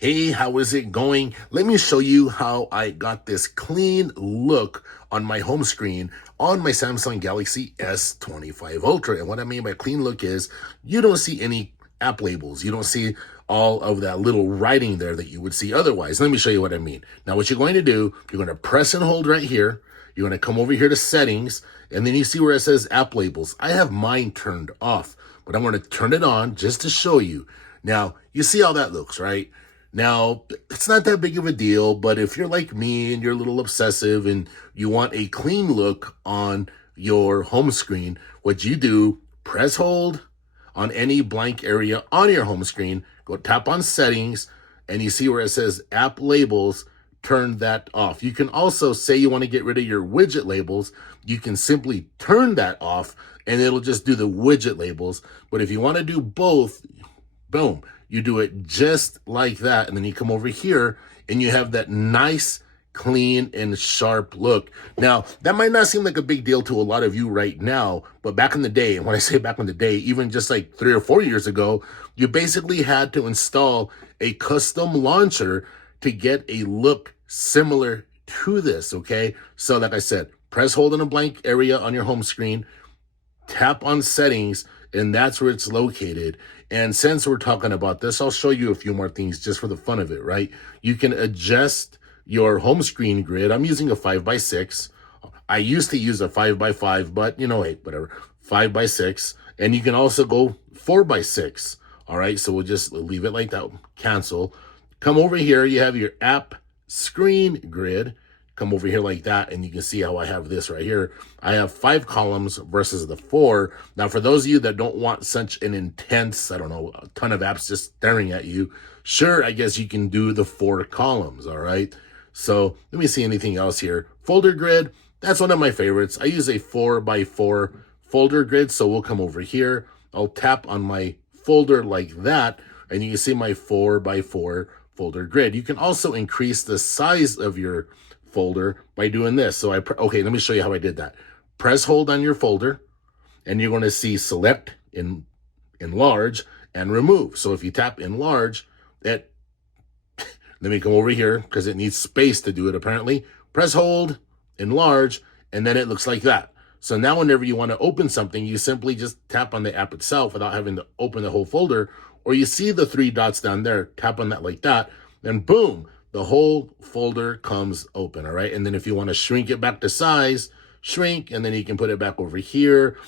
Hey, how is it going? Let me show you how I got this clean look on my home screen on my Samsung Galaxy S25 Ultra. And what I mean by clean look is you don't see any app labels. You don't see all of that little writing there that you would see otherwise. Let me show you what I mean. Now, what you're going to do, you're going to press and hold right here. You're going to come over here to settings, and then you see where it says app labels. I have mine turned off, but I'm going to turn it on just to show you. Now, you see how that looks, right? Now, it's not that big of a deal, but if you're like me and you're a little obsessive and you want a clean look on your home screen, what you do, press hold on any blank area on your home screen, go tap on settings, and you see where it says app labels, turn that off. You can also say you want to get rid of your widget labels. You can simply turn that off and it'll just do the widget labels. But if you want to do both, boom, you do it just like that. And then you come over here and you have that nice, clean, and sharp look. Now, that might not seem like a big deal to a lot of you right now, but back in the day, and when I say back in the day, even just like 3 or 4 years ago, you basically had to install a custom launcher to get a look similar to this, okay? So like I said, press hold in a blank area on your home screen, tap on settings, and that's where it's located. And since we're talking about this, I'll show you a few more things just for the fun of it, right? You can adjust your home screen grid. I'm using a 5x6. I used to use a 5x5, but hey, whatever, 5x6. And you can also go 4x6. All right, so we'll just leave it like that, cancel. Come over here, you have your app screen grid. Come over here like that, and you can see how I have this right here. I have 5 columns versus the 4. Now, for those of you that don't want such an intense, I don't know, a ton of apps just staring at you, sure, I guess you can do the 4 columns, all right? So let me see anything else here. Folder grid, that's one of my favorites. I use a 4x4 folder grid, so we'll come over here. I'll tap on my folder like that, and you can see my 4x4 folder grid. You can also increase the size of your folder by doing this. So okay, let me show you how I did that. Press hold on your folder, and you're going to see select, enlarge, and remove. So if you tap enlarge, let me come over here because it needs space to do it apparently. Press hold, enlarge, and then it looks like that. So now whenever you want to open something, you simply just tap on the app itself without having to open the whole folder, or you see the 3 dots down there, tap on that like that, then boom, the whole folder comes open, all right? And then if you want to shrink it back to size, shrink, and then you can put it back over here.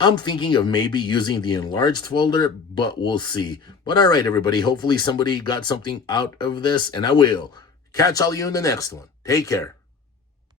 I'm thinking of maybe using the enlarged folder, but we'll see. But all right, everybody, hopefully somebody got something out of this, and I will. Catch all of you in the next one. Take care.